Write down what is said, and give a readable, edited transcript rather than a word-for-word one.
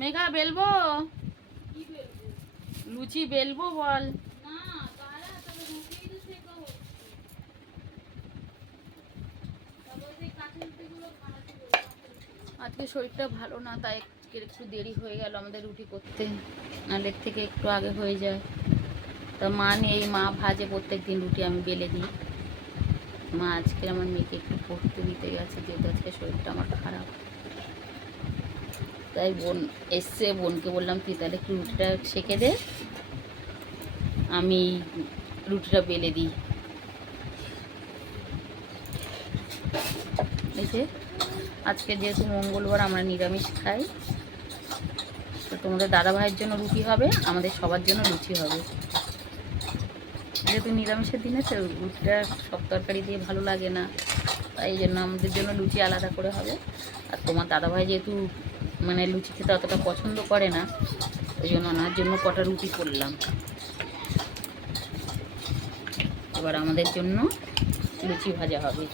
মেঘা বেলবো, লুচি বেলবো বল। আজকে শরীরটা ভালো না, তাই একটু দেরি হয়ে গেল আমাদের রুটি করতে, নালের থেকে একটু আগে হয়ে যায়। তা মা নেই, মা ভাজে প্রত্যেক দিন রুটি, আমি বেলে দিই। মা আজকে আমার মেয়েকে একটু পড়তে দিতে গেছে, যেহেতু আজকে শরীরটা আমার খারাপ। তাই বোন এসছে, বোনকে বললাম তুই তাহলে একটু রুটিটা সেঁকে দে, আমি রুটিটা বেলে দিই। এই যে আজকে যেহেতু মঙ্গলবার আমরা নিরামিষ খাই, তো তোমাদের দাদা ভাইয়ের জন্য রুটি হবে, আমাদের সবার জন্য লুচি হবে। যেহেতু নিরামিষের দিনে তো রুটিটা সব তরকারি দিয়ে ভালো লাগে না, তাই এই জন্য আমাদের জন্য লুচি আলাদা করে হবে। আর তোমার দাদাভাই যেহেতু মানে লুচি খেতে অতটা পছন্দ করে না, ওই জন্য ওনার জন্য কটা রুটি করলাম। এবার আমাদের জন্য লুচি ভাজা হবে।